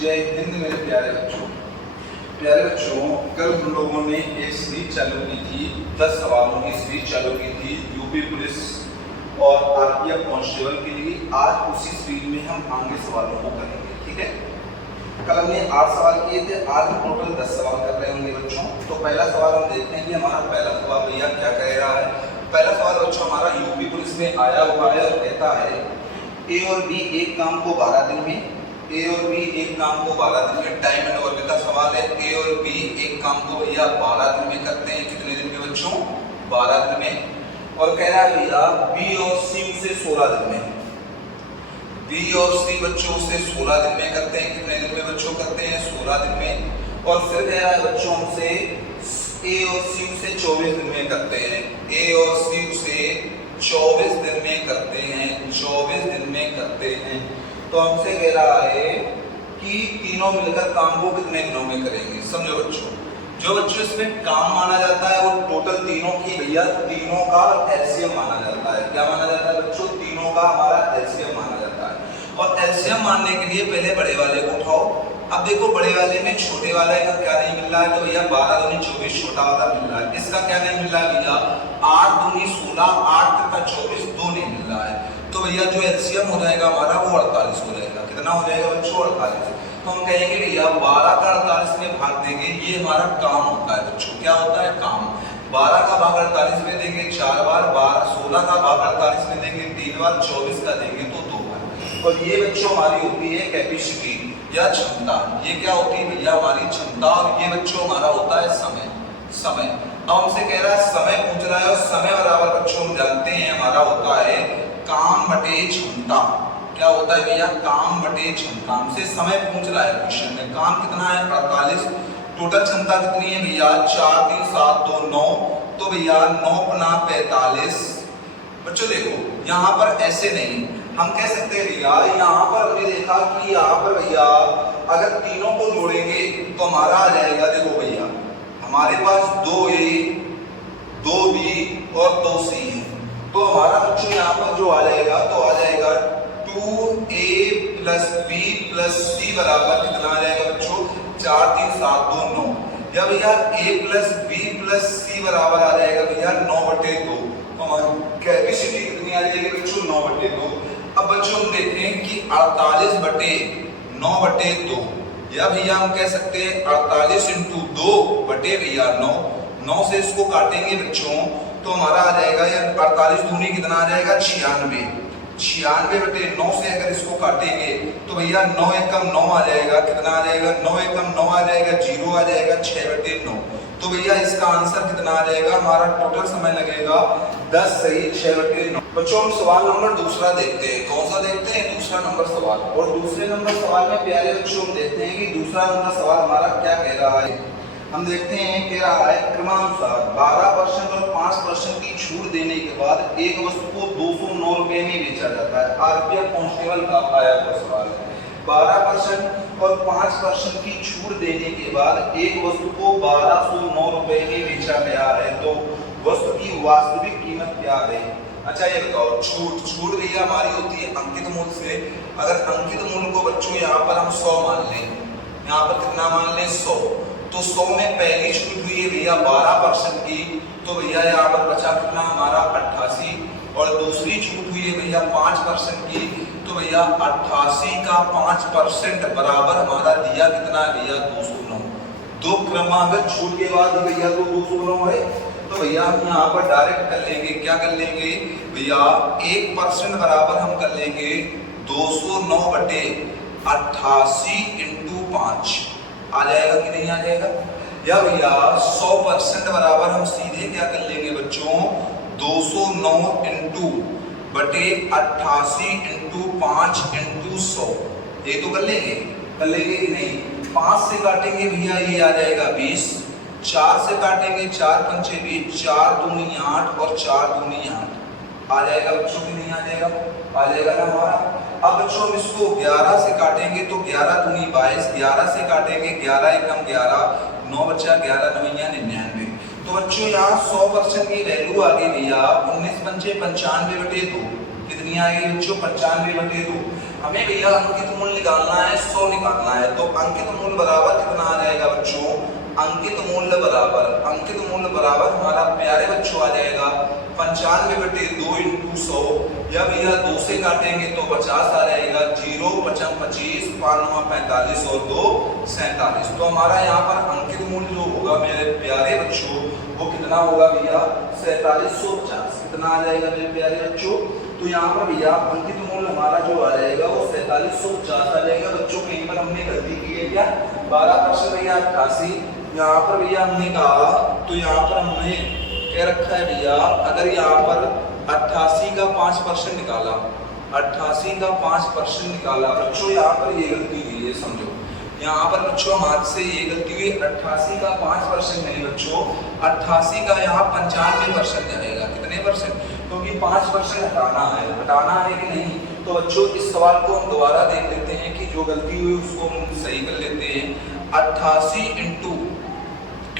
जय हिंद मेरे प्यारे बच्चों। कल हम लोगों ने एक सीरीज चालू की थी, 10 सवालों की सीरीज चालू की थी यूपी पुलिस और आरपीएफ कांस्टेबल के लिए। आज उसी सीरीज में हम आगे सवालों को करेंगे, ठीक है। कल हमने 8 सवाल किए थे, आज हम टोटल 10 सवाल कर रहे होंगे बच्चों। तो पहला सवाल हम देखते हैं कि हमारा पहला सवाल भैया क्या कह रहा है। पहला सवाल बच्चों हमारा यूपी पुलिस में आया हुआ है और कहता है ए और बी एक काम को 12 दिन में, ए और बी एक काम को 12 दिन में, टाइम एंड वर्क का सवाल है। ए और बी एक काम को भैया 12 दिन में करते हैं। कितने दिन में बच्चों? 12 दिन में। और कह रहा है भैया बी और सी से 16 दिन में, बी और सी बच्चों से 16 दिन में करते हैं। कितने दिन में बच्चों करते हैं? 16 दिन में। और फिर कह रहा है बच्चों हमसे ए और सी से 24 दिन में करते हैं। ए और सी से 24 दिन में करते हैं, 24 दिन में करते हैं। तो हमसे कह रहा है कि तीनों मिलकर काम को कितने दिनों में करेंगे। समझो बच्चों, जो बच्चों इसमें काम माना जाता है वो टोटल तीनों की भैया तीनों का एलसीएम माना जाता है। क्या माना जाता है बच्चों? तीनों का हमारा एलसीएम माना जाता है। और एलसीएम मानने के लिए पहले बड़े वाले को उठाओ। अब देखो बड़े वाले में छोटे वाले का क्या नहीं मिल रहा है, तो भैया 12 दूनी 24 छोटा वाला मिल रहा है। इसका क्या नहीं मिल रहा है भैया? 8 दूनी 16, 8 का 24, 2 नहीं मिल रहा है। तो भैया जो एलसीएम हो जाएगा हमारा वो 48 हो जाएगा। कितना हो जाएगा बच्चों? 48। तो हम कहेंगे भैया 12 का 48 में भाग देंगे, ये हमारा काम होता है बच्चों। क्या होता है? काम। 12 का भाग 48 में देंगे 4 बार, 16 का भाग 48 में देंगे 3 बार, 24 का देंगे तो 2 बार। और ये बच्चों हमारी होती है कैपेसिटी या क्षमता। ये क्या होती है भैया? हमारी क्षमता। और ये बच्चों हमारा होता है समय। समय अब हमसे कह रहा है समय पूछ रहा है, और समय बराबर बच्चों हम जानते हैं हमारा होता है काम बटे क्षमता। क्या होता है भैया? काम बटे क्षमता। हमसे समय पूछ रहा है क्वेश्चन में। काम कितना है? 48। टोटल क्षमता कितनी है भैया? 4 3 7 2 9। तो भैया 9 गुना 45। बच्चों देखो यहाँ पर ऐसे नहीं, हम कह सकते हैं भैया यहाँ पर हमने देखा कि यहाँ पर भैया अगर तीनों को जोड़ेंगे तो हमारा आ जाएगा। देखो भैया हमारे पास 2A 2B और 2C है। तो हमारा बच्चों यहाँ पर जो आ जाएगा तो आ जाएगा 2A + B + C बराबर कितना आ जाएगा बच्चों? 4 3 7 2 9। या भैया A + B + C बराबर आ जाएगा भैया 9/2। हमारी कैपेसिटी कितनी आ जाएगी बच्चों? 9/2। अब बच्चों हम देखते हैं कि 48/9/2, या भैया हम कह सकते हैं 48 × 2 बटे भैया 9। 9 से इसको काटेंगे बच्चों तो हमारा आ जाएगा यार 48 दूनी कितना आ जाएगा? 96। 96/9 से अगर इसको काटेंगे तो भैया 9 एकम 9 आ जाएगा। कितना आ जाएगा? 9 एकम 9 आ जाएगा, 0 आ जाएगा, 6/9। तो भैया इसका आंसर कितना आ जाएगा? हमारा टोटल समय लगेगा 10 सही 6/9। बच्चों हम सवाल नंबर दूसरा देखते हैं। कौन सा देखते हैं? दूसरा नंबर सवाल। और दूसरे नंबर सवाल में प्यारे बच्चों हम देखते हैं कि दूसरा नंबर सवाल हमारा क्या कह रहा है। हम देखते हैं कह रहा है क्रमानुसार 12% और 5% की छूट देने के बाद एक वस्तु को 209 रुपए में बेचा जाता है। आरपीएफ कांस्टेबल का आया हुआ सवाल है। 12% और 5% की छूट देने के बाद एक वस्तु को 1209 रुपए में बेचा गया है, तो वस्तु की वास्तविक कीमत क्या है? अच्छा ये बताओ, छूट भैया हमारी होती है अंकित मूल्य से। अगर अंकित मूल्य को बच्चों यहाँ पर हम 100 मान लें, यहाँ पर कितना मान लें? 100। तो 100 में पहली छूट हुई है भैया 12% की, तो भैया यहाँ पर बचा कितना हमारा? 88। और दूसरी छूट हुई है भैया 5% की, तो भैया 88 का 5% बराबर हमारा दिया कितना है भैया? 209। दो क्रमागत छूट के बाद भैया तो 209 है। तो भैया हम यहाँ पर डायरेक्ट कर लेंगे। क्या कर लेंगे भैया? 1% बराबर हम कर लेंगे 209/88 × 5 आ जाएगा कि नहीं आ जाएगा? या भैया 100% बराबर हम सीधे क्या कर लेंगे बच्चों? 209 × 88 × 5 × 100। ये तो कर लेंगे कि नहीं? 5 से काटेंगे भैया ये आ जाएगा 20। 4 से काटेंगे 4 पंचे 20, 4 दूनी 8 और 4 दूनी 8 आ जाएगा बच्चों की नहीं आ जाएगा? आ जाएगा ना हमारा। अब बच्चों हम इसको 11 से काटेंगे तो 11 दूनी 22, 11 से काटेंगे 11 एकम 11, 9 बचा 11 9 99। तो बच्चों यहाँ 100% की वैल्यू आ गई भैया 19 पंचे 95/2। कितनी आएगी बच्चों? 95/2। हमें भैया अंकित मूल्य निकालना है, 100 निकालना है। तो अंकित मूल्य बराबर कितना आ जाएगा बच्चों, अंकित मूल्य बराबर हमारा प्यारे बच्चों आ जाएगा 95/2 × 100, या भैया 2 से काटेंगे तो 50 आ जाएगा, 0 5 25, 5 9 45 और 2 47। तो हमारा यहाँ पर अंकित मूल्य जो होगा मेरे प्यारे बच्चों वो कितना होगा भैया 4750। कितना आ जाएगा मेरे प्यारे बच्चों, तो यहाँ पर भैया अंकित मूल्य हमारा जो आ जाएगा वो 4750 आ जाएगा। बच्चों कहीं पर हमने गलती की है क्या, 12% भैया 88, यहाँ पर भैया हमने कहा, तो यहाँ पर हमने क्या रखा है भैया, अगर यहाँ पर 88 का 5% निकाला, 88 का 5% निकाला बच्चों, यहाँ पर ये गलती हुई है समझो, यहाँ पर बच्चों हाथ से ये गलती हुई, 88 का 5% नहीं बच्चों, 88 का यहाँ 95% जाएगा। कितने परसेंट, क्योंकि 5% हटाना है कि नहीं। तो बच्चों इस सवाल को हम दोबारा देख लेते हैं कि जो गलती हुई उसको हम सही कर लेते हैं। 88 इंटू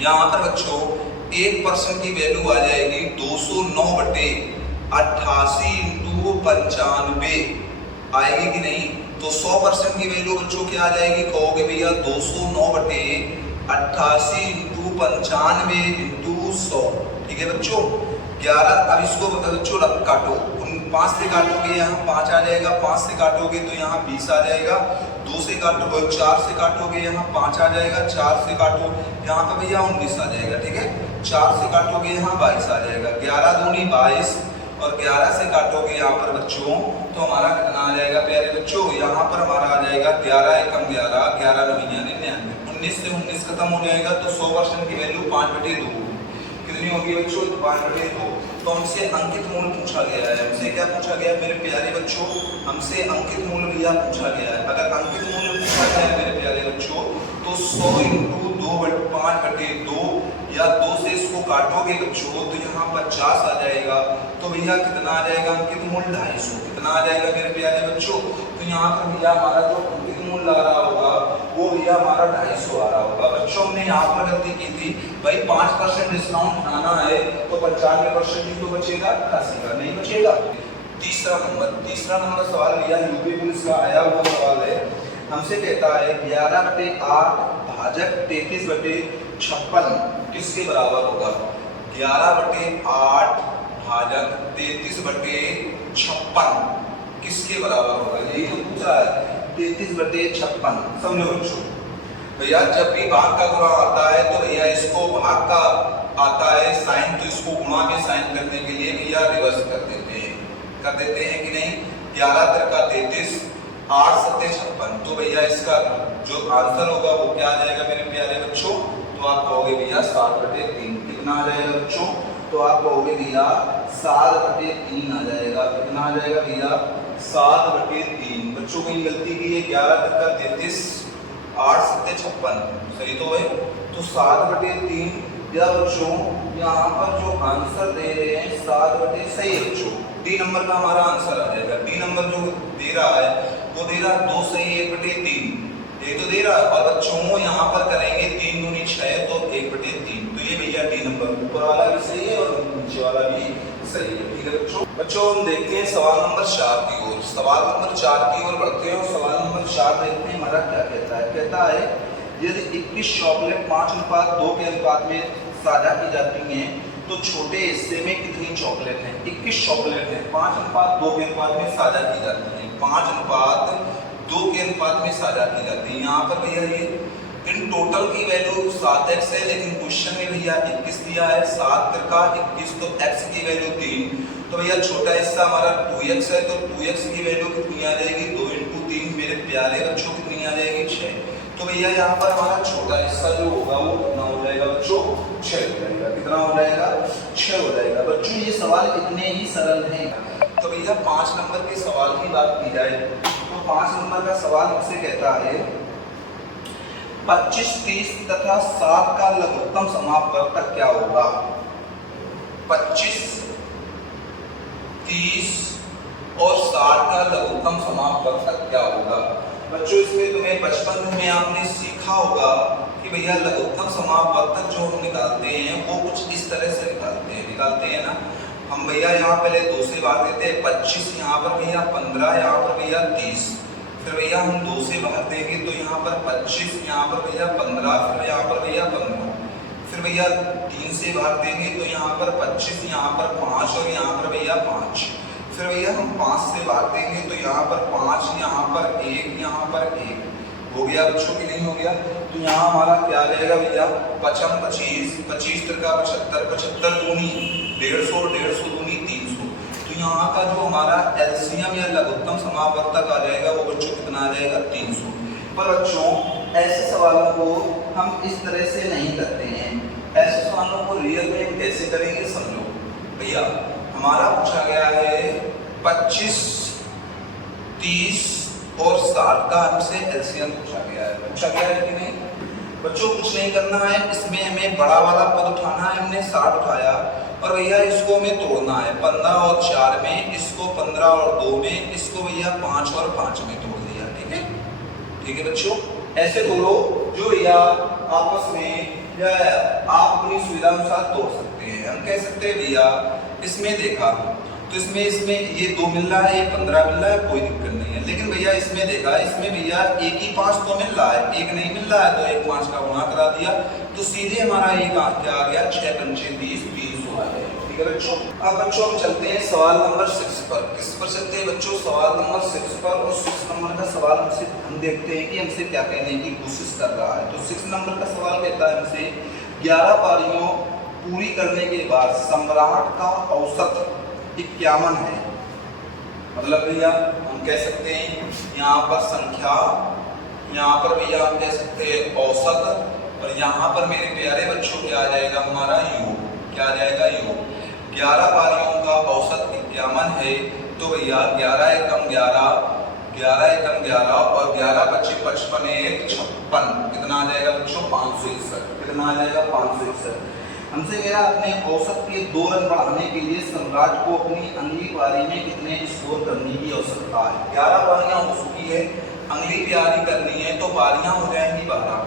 यहाँ पर बच्चों 1% की वैल्यू आ जाएगी 209/88 इंटू 95 आएगी कि नहीं। तो 100% की वैल्यू बच्चों क्या आ जाएगी, कहोगे भैया 209/88 इंटू 95 इंटू 100। ठीक है बच्चों, 11। अब इसको बच्चों काटो, 5 से काटोगे यहाँ 5 आ जाएगा, 5 से काटोगे तो यहाँ 20 आ जाएगा, 2 से काटोगे 4 से काटोगे यहाँ 5 आ जाएगा, 4 से काटो यहाँ पे भैया 19 आ जाएगा। ठीक है, 4 से काटोगे यहाँ 22 आ जाएगा, 11 दूनी 22 और 11 से काटोगे यहाँ पर बच्चों तो हमारा कितना आ जाएगा प्यारे बच्चों, यहाँ पर हमारा आ जाएगा 11 एकम 11, 11 9 99, 19 से 19 खत्म हो जाएगा। तो 100% की वैल्यू 5/2 कितनी होगी बच्चों, 5/2। तो हमसे अंकित मूल्य पूछा गया है, हमसे क्या पूछा गया मेरे प्यारे बच्चों, हमसे अंकित मूल्य भैया पूछा गया है। अगर अंकित मूल्य पूछा गया है मेरे प्यारे बच्चों तो 100 इंटू 5/2 या 2 से इसको काटोगे बच्चों तो यहाँ 50 आ जाएगा। तो भैया कितना आ जाएगा अंकित मूल्य 250। कितना आ जाएगा मेरे प्यारे बच्चों, तो यहाँ पर भैया हमारा जो अंकित मूल्य आ रहा होगा वो भैया हमारा 250 आ रहा होगा। बच्चों हमने यहाँ पर गलती की थी भाई, 5% डिस्काउंट आना है तो 95% ही तो बचेगा, 88 का नहीं बचेगा। तीसरा नंबर सवाल भैया यूपी पुलिस का आया हुआ सवाल है। हमसे कहता है 11/8 भाजक 33/56 किसके बराबर होगा। 11/8 भाजक 33/56 किसके बराबर होगा, यही तो पूछ रहा है। 33/56 समझो बच्चों, भैया जब भी भाग का गुणा आता है तो भैया इसको भाग का आता है साइन, तो इसको गुणा में साइन करने के लिए भैया रिवर्स कर देते हैं कि नहीं। 11 × 33, 8 × 56। तो भैया इसका जो आंसर होगा वो क्या आ जाएगा मेरे प्यारे बच्चों, तो आप कहोगे भैया 7/3। कितना आ जाएगा बच्चों, तो आप कहोगे भैया 7/3 आ जाएगा। कितना आ जाएगा भैया 7/3। बच्चों की गलती की है, 11 × 33, 8 × 56 सही तो है, तो 7/3 या बच्चों यहाँ पर जो आंसर दे रहे हैं 7/, सही है बच्चों, डी नंबर का हमारा आंसर आ जाएगा। डी नंबर जो दे रहा है वो दे रहा है 2 सही 1/3 ये तो दे रहा है। और बच्चों यहाँ पर करेंगे 3 दूनी 6 तो 1/3, तो ये भैया डी नंबर ऊपर वाला भी सही है और नीचे वाला भी सही है। ठीक है बच्चों हम देखते हैं सवाल नंबर 4 की ओर। सवाल नंबर 4 की ओर बढ़ते हैं और सवाल नंबर 4 देखते हैं हमारा क्या कहता है। कहता है यदि 21 चॉकलेट 5:2 के अनुपात में साझा की जाती हैं तो छोटे हिस्से में कितनी चॉकलेट हैं। 21 चॉकलेट हैं, 5:2 के अनुपात में साझा की जाती हैं, 5:2 के अनुपात में साझा की जाती है। यहाँ पर भैया ये इन टोटल की वैल्यू 7x है, लेकिन क्वेश्चन में भैया 21 दिया है, 7 × 21 तो x की वैल्यू 3। तो भैया छोटा हिस्सा हमारा 2x है, तो 2x की वैल्यू कितनी आ जाएगी 2 × 3 मेरे प्यारे बच्चों कितनी आ जाएगी 6। तो भैया यहाँ पर हमारा छोटा हिस्सा जो होगा वो कितना हो जाएगा बच्चों 6 हो जाएगा। कितना हो जाएगा 6 हो जाएगा। बच्चों ये सवाल इतने ही सरल हैं। तो भैया 5 नंबर के सवाल की बात की जाए तो 5 नंबर का सवाल हमसे कहता है 25, 30 तथा 7 का लघुत्तम समापवर्तक क्या होगा। 25, 30 और 60 का लघुत्तम समापवर्तक क्या होगा। बच्चों इसमें तुम्हें बचपन में आपने सीखा होगा कि भैया लघुत्तम समापवर्तक जो हम निकालते हैं वो कुछ इस तरह से निकालते हैं ना। हम भैया यहाँ पहले 2 से भाग देते हैं, 25 यहाँ पर भैया 15, यहाँ पर भैया 30, फिर भैया हम 2 से भाग देंगे तो यहाँ पर 25, यहाँ पर भैया 15, फिर यहाँ पर भैया 15, फिर भैया 3 से भाग देंगे तो यहाँ पर 25, यहाँ पर 5 और यहाँ पर भैया 5, फिर भैया हम 5 से भाग देंगे तो यहाँ पर 5, यहाँ पर 1, यहाँ पर 1, हो गया बच्चों की नहीं हो गया। तो यहाँ हमारा क्या रहेगा भैया, 55 25, 25 तिरका 75, 75 दूनी 150, 150 दूनी 300। तो यहाँ का जो हमारा एलसीएम या लघुत्तम समावर्तक आ जाएगा वो बच्चों कितना आ जाएगा, 300। पर बच्चों ऐसे सवालों को हम इस तरह से नहीं करते हैं, ऐसे सवालों को रियल में कैसे करेंगे समझो भैया। हमारा पूछा गया है 25, 30 और 60 का हमसे एलसीएम पूछा गया है कि नहीं बच्चों, कुछ नहीं करना है, इसमें हमें बड़ा वाला पद उठाना है, हमने 60 उठाया और भैया इसको हमें तोड़ना है, 15 और 4 में, इसको 15 और 2 में, इसको भैया 5 और 5 में तोड़ दिया। ठीक है बच्चों, ऐसे तोड़ो जो भैया आपस में या आप अपनी सुविधा अनुसार तोड़ सकते हैं। हम कह सकते हैं भैया इसमें देखा तो इसमें ये 2 मिल रहा है, ये 15 मिल रहा है, कोई दिक्कत नहीं है। लेकिन भैया इसमें देखा, इसमें भैया एक ही 5 तो मिल रहा है, एक नहीं मिल रहा है, तो एक 5 का गुणा करा दिया तो सीधे हमारा एक क्या आ गया, 6 पंचे 30, 300 आ गया। ठीक है बच्चों, अब बच्चों हम चलते हैं सवाल नंबर 6 पर। किस पर चलते हैं बच्चों, सवाल नंबर 6 पर। और 6 नंबर का सवाल हमसे हम देखते हैं कि हमसे क्या कहने की कोशिश कर रहा है। तो 6 नंबर का सवाल कहता है हमसे 11 पारियों पूरी करने के बाद सम्राट का औसत 51 है। मतलब भैया हम कह सकते हैं यहाँ पर संख्या, यहाँ पर भैया हम कह सकते हैं औसत, और यहाँ पर मेरे प्यारे बच्चों क्या आ जाएगा हमारा योग, क्या आ जाएगा योग। 11 पारियों का औसत 51 है तो भैया 11 एकम 11, 11 एकम 11 और 11 25 55 1 56, कितना आ जाएगा बच्चों, 561। कितना आ जाएगा, 561। हमसे कह रहा अपने औसत के 2 रन बढ़ाने के लिए सम्राट को अपनी अगली पारी में कितने स्कोर करने की आवश्यकता है। 11 पारियां हो चुकी है, अगली पारी करनी है तो पारियां हो जाएंगी 12।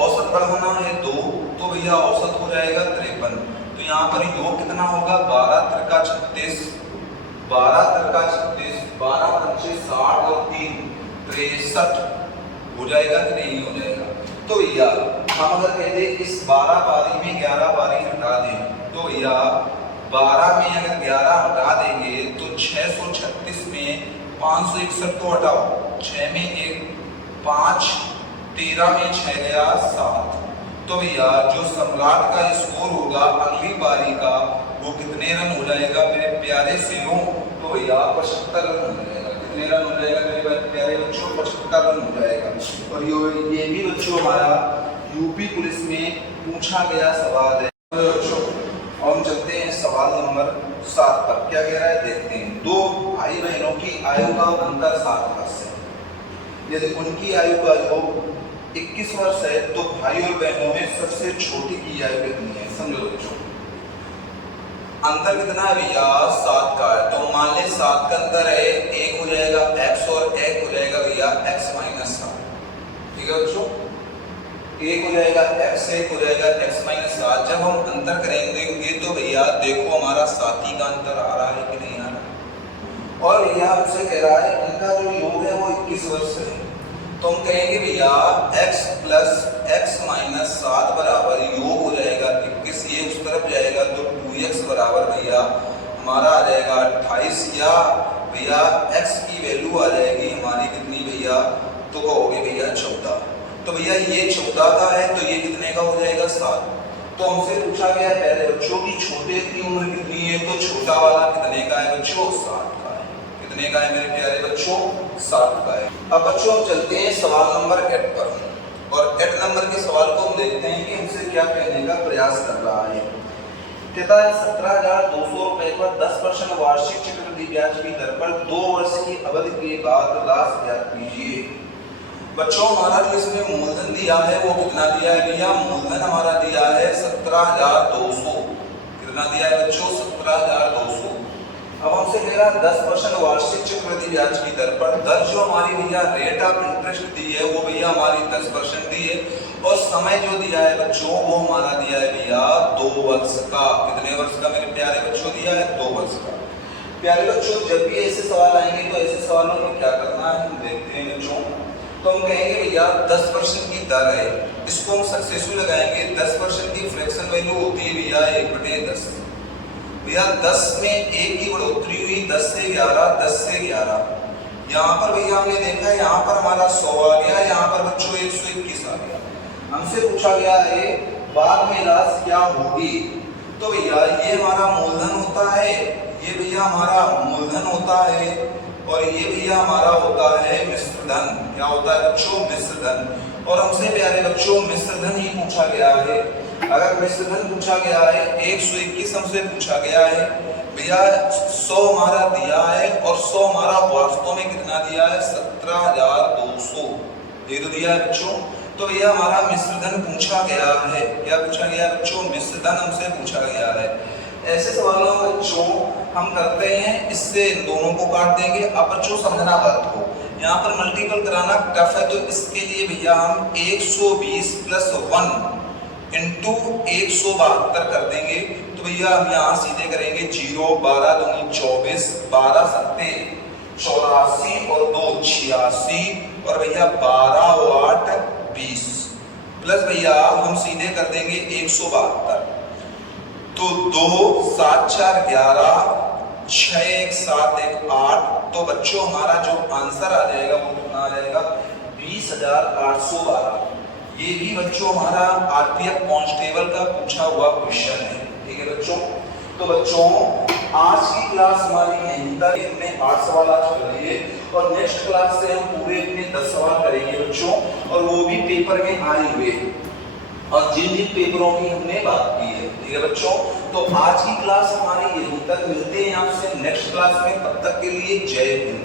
औसत बढ़ाना है 2 तो भैया औसत हो जाएगा 53। तो यहाँ पर योग कितना होगा, 12 त्रिका 36, 12 त्रिका 36, 12 पंचे 60 और 3 63 हो जाएगा कि नहीं हो जाएगा। तो भैया हम अगर कह दे इस 12 पारी में 11 पारी हटा दें तो भैया 12 में अगर 11 हटा देंगे तो 636 में 561 को हटाओ, 6 में 1 5, 13 में 6 गया 7। तो भैया जो सम्राट का स्कोर होगा अगली पारी का वो कितने रन हो जाएगा मेरे प्यारे सिरों, तो भैया 75 रन हो जाएगा। कितने रन हो जाएगा मेरे प्यारे बच्चों, 75 रन हो जाएगा। और ये भी बच्चों हमारा यूपी पुलिस में पूछा गया सवाल है बच्चों। और हम चलते हैं सवाल नंबर 7 पर, क्या कह रहा है देखते हैं। 2 भाई बहनों की आयु का अंतर 7 वर्ष है। यदि उनकी आयु का योग 21 वर्ष है तो भाई और बहनों में सबसे छोटी की आयु कितनी है। समझो बच्चों, अंतर कितना है भैया, 7 का है। तो मान ले 7 का अंतर है, 1 हो जाएगा x और 1 हो जाएगा भैया x माइनस 7। ठीक है बच्चों, 1 हो जाएगा x, 1 हो जाएगा x माइनस 7। जब हम अंतर करेंगे तो भैया देखो हमारा 7 ही का अंतर आ रहा है कि नहीं आ रहा। और भैया हमसे कह रहा है इनका जो योग है वो 21 वर्ष है। तो हम कहेंगे भैया x प्लस x माइनस 7 बराबर योग हो जाएगा 21, ये उस तरफ जाएगा तो 2x बराबर भैया हमारा आ जाएगा 28, या भैया x की वैल्यू आ जाएगी हमारी कितनी भैया, तो कहोगे भैया 14। तो भैया ये 14 का है तो ये कितने का हो जाएगा 7। तो हमसे पूछा गया पहले बच्चों की छोटे की उम्र कितनी है, तो छोटा वाला कितने का है बच्चों, 60 का है। कितने का है मेरे प्यारे बच्चों, 60 का है। अब बच्चों हम चलते हैं सवाल नंबर 8 पर। और 8 नंबर के सवाल को हम देखते हैं कि हमसे क्या कहने का प्रयास कर रहा है। कहता है 17,200 रुपए पर 10% वार्षिक चक्रवृद्धि ब्याज की दर पर 2 वर्ष की अवधि के बाद राशि ज्ञात कीजिए। बच्चों हमारा जो इसमें मूलधन दिया है वो कितना दिया है भैया, मूलधन हमारा दिया है 17,200। कितना दिया है बच्चों, 17,200। अब हमसे कह रहा है 10% वार्षिक चक्रवृद्धि ब्याज की दर पर, दर जो हमारी भैया रेट ऑफ इंटरेस्ट दी है वो भैया हमारी 10% दी है। और समय जो दिया है बच्चों वो हमारा दिया है भैया 2 वर्ष का। कितने वर्ष का मेरे प्यारे बच्चों दिया है, 2 वर्ष का। प्यारे बच्चों, जब भी ऐसे सवाल आएंगे तो ऐसे सवालों में क्या करना है हम देखते हैं बच्चों। तो हम कहेंगे भैया 10% की दर है, इसको हम सक्सेसफुल लगाएंगे। 10% की फ्रैक्शन वैल्यू होती है भैया 1/10। भैया 10 में 1 की बढ़ोतरी हुई 10 से 11, 10 से 11। यहाँ पर भैया हमने देखा है, यहाँ पर हमारा 100 आ गया, यहाँ पर बच्चों 121 आ गया। हमसे पूछा गया है बाद में लाश क्या होगी। तो भैया ये हमारा मूलधन होता है, ये भैया हमारा मूलधन होता है, और ये भैया हमारा होता है मिश्र धन। क्या होता है बच्चों? मिश्र धन। और हमसे प्यारे बच्चों मिश्र धन ही पूछा गया है। अगर मिश्र धन पूछा गया है, 121 हमसे पूछा गया है भैया, 100 हमारा दिया है और 100 हमारा वास्तव में कितना दिया है? 17,200 ये तो दिया है बच्चों। तो भैया हमारा मिश्र धन पूछा गया है। क्या पूछा गया है बच्चों? मिश्र धन हमसे पूछा गया है। ऐसे सवालों में बच्चों हम करते हैं, इससे इन दोनों को काट देंगे। अब बच्चों समझना बात को, यहाँ पर मल्टीपल कराना टफ है, तो इसके लिए भैया हम 120 + 1 इंटू 172 कर देंगे। तो भैया हम यहाँ सीधे करेंगे 0, 12 दूनी 24, 12 सत्ते 84 और 2 86, और भैया 12 और 8 20, प्लस भैया हम सीधे कर देंगे 172। तो 2 7 4 11, 6 1 7 1 8। तो बच्चों हमारा जो आंसर आ जाएगा वो कितना आ जाएगा? 20,812। ये भी बच्चों हमारा आरपीएफ कांस्टेबल का पूछा हुआ क्वेश्चन है। ठीक है बच्चों। तो बच्चों आज की क्लास हमारी यहीं तक। हमने 8 सवाल आज कर लिए, और नेक्स्ट क्लास से हम पूरे अपने 10 सवाल करेंगे बच्चों, और वो भी पेपर में आए हुए, और जिन जिन पेपरों की हमने बात की है। ठीक है बच्चों। तो आज की क्लास हमारी यहीं तक। मिलते हैं आपसे नेक्स्ट क्लास में, तब तक के लिए जय हिंद।